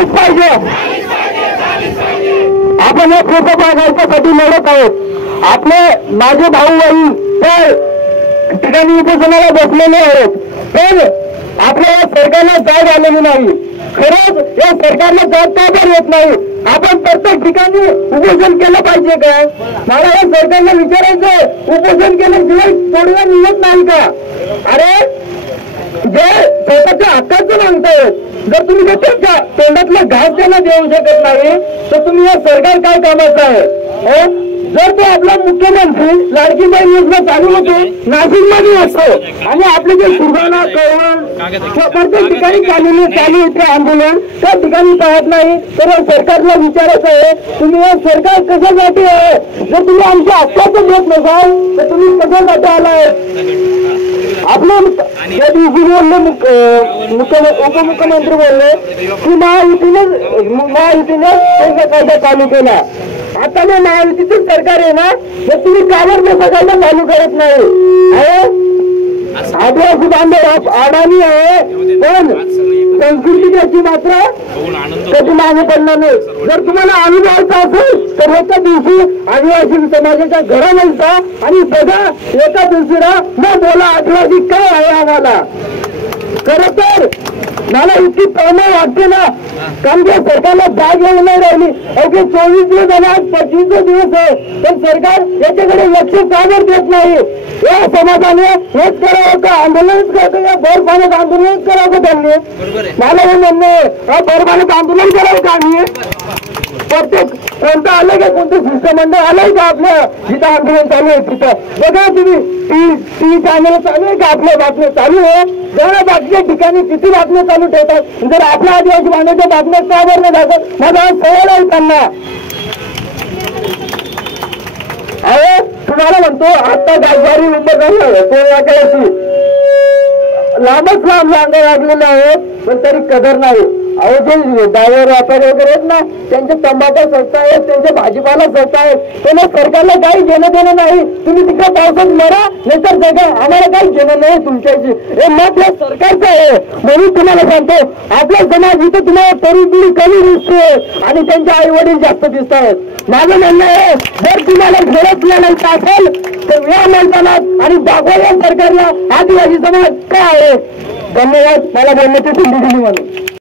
झालीच पाहिजे। आपण या प्रकल्पासाठी लढत आहोत। आपले माझे भाऊ बहीण त्या ठिकाणी उपोषणाला बसलेले आहेत, पण आपल्या सरकारला जाग आलेली नाही। खरंच या सरकारला जाग का बरं येत नाही? आपण प्रत्येक ठिकाणी उपोषण केलं पाहिजे का? मला या सरकारला विचारायचं, उपोषण केल्याशिवाय तोडगा निघत नाही का? अरे जे स्वतःच्या हक्काचं मागतायत, जर तुम्ही त्याच्या तोंडातला घास त्यांना देऊ शकत नाही तर तुम्ही या सरकार काय कामाचं आहे? जर तो आपला मुख्यमंत्री लाडकी बहीण योजना चालू होते नाशिकमध्ये असतो आणि आपले जे सुरगाणा प्रत्येक ठिकाणी चालू होते आंदोलन, त्या ठिकाणी पाहत नाही तर या सरकारला विचारायचं आहे, तुम्ही हे सरकार कशासाठी आहे? जर तुम्ही आमच्या हक्काचं देत नसाल तर तुम्ही कशासाठी आलाय? आपले त्या दिवशी बोलले उपमुख्यमंत्री बोलले की महायुतीने त्यांचा कायदा चालू केला। आता जे महायुतीचं सरकार आहे ना, हे तुम्ही कावर त्याचा कायदा चालू करत नाही। आदिवासी बांधव अडाणी आहे, पण संस्कृती त्याची मात्र कधी मागे पडणार नाही। जर तुम्हाला अनुभवायचं असेल तर एका दिवशी आदिवासी समाजाच्या घरामध्ये जा आणि सगळं एका दिवशीला न बोला आदिवासी काय आहे आम्हाला। खरं तर मला इतकी प्रेरणा वाटते ना, कारण की सरकारला जाग येऊ नाही राहिली। अवघे 24 दिवस झाले, आज 25 दिवस आहे, पण सरकार याच्याकडे लक्ष का बरं देत नाही? या समाजाने हेच करावं का? आंदोलनच करावं या भर पाण्यात आंदोलनच करावं त्यांनी? मला हे म्हणणे भर पाण्यात आंदोलन करावं का? आम्ही प्रत्येक कोणतं आलंय का, कोणतं शिष्टमंडळ आलंय का आपल्या जिथं आंदोलन चालू आहे तिथं? बघा तुम्ही टी चॅनल चालू आहे का? आपल्या बातम्या चालू आहे? जरा बाकीच्या ठिकाणी किती बातम्या चालू ठेवतात, जर आपल्या आदिवासी बांधवाच्या बातम्या का बरं नाही दाखवत? माझा सवाल आहे त्यांना। अरे तुम्हाला म्हणतो आता गायवारी उमेदवारी लांबच लांब रांगा लागलेल्या आहेत, पण तरी कदर नाही। अहो जे डायव्हर व्यापारी वगैरे आहेत ना, त्यांचे तंबाखू संस्था आहेत, त्यांचे भाजीपाला संस्था आहेत, त्यांना सरकारला काही घेणं देणं नाही। तुम्ही तिकडे पावसात मरा नाहीतर जगा, आम्हाला काही घेणं नाही तुमच्याशी। हे मत या सरकारचं आहे। म्हणून तुम्हाला सांगतो, आपला समाज इथं तुम्हाला तरुण पिढी कमी दिसते आणि त्यांचे आई वडील जास्त दिसत आहेत। माझं म्हणणं आहे, जर तुम्हाला घडत नाही असेल तर या मैदानात आणि दाखवा या सरकारला आदिवासी समाज काय आहे। धन्यवाद, मला बोलण्याची संधी दिली म्हणून।